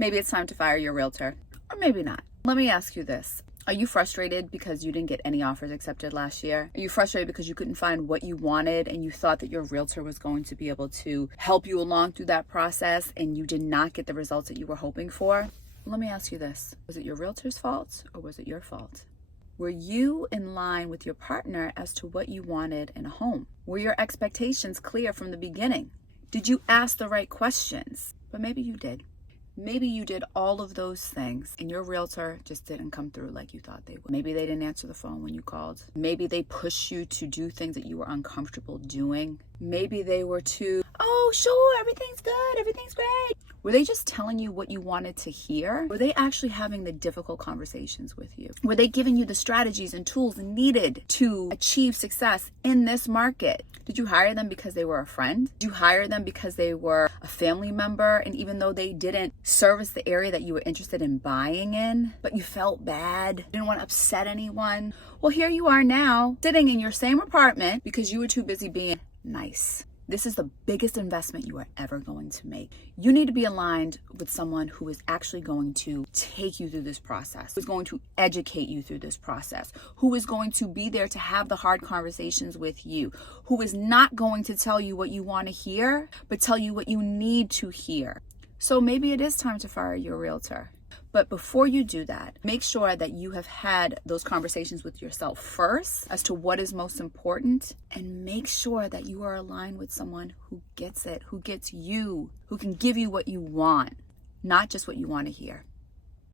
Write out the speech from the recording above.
Maybe it's time to fire your realtor, or maybe not. Let me ask you this. Are you frustrated because you didn't get any offers accepted last year? Are you frustrated because you couldn't find what you wanted and you thought that your realtor was going to be able to help you along through that process and you did not get the results that you were hoping for? Let me ask you this. Was it your realtor's fault or was it your fault? Were you in line with your partner as to what you wanted in a home? Were your expectations clear from the beginning? Did you ask the right questions? But maybe you did. Maybe you did all of those things and your realtor just didn't come through like you thought they would. Maybe they didn't answer the phone when you called. Maybe they pushed you to do things that you were uncomfortable doing. Maybe they were too, oh, sure, everything's good, everything's great. Were they just telling you what you wanted to hear? Were they actually having the difficult conversations with you? Were they giving you the strategies and tools needed to achieve success in this market? Did you hire them because they were a friend? Did you hire them because they were a family member? And even though they didn't service the area that you were interested in buying in, but you felt bad, didn't want to upset anyone? Well, here you are now, sitting in your same apartment because you were too busy being nice. This is the biggest investment you are ever going to make. You need to be aligned with someone who is actually going to take you through this process, who is going to educate you through this process, who is going to be there to have the hard conversations with you, who is not going to tell you what you want to hear, but tell you what you need to hear. So maybe it is time to fire your realtor. But before you do that, make sure that you have had those conversations with yourself first as to what is most important, and make sure that you are aligned with someone who gets it, who gets you, who can give you what you want, not just what you want to hear.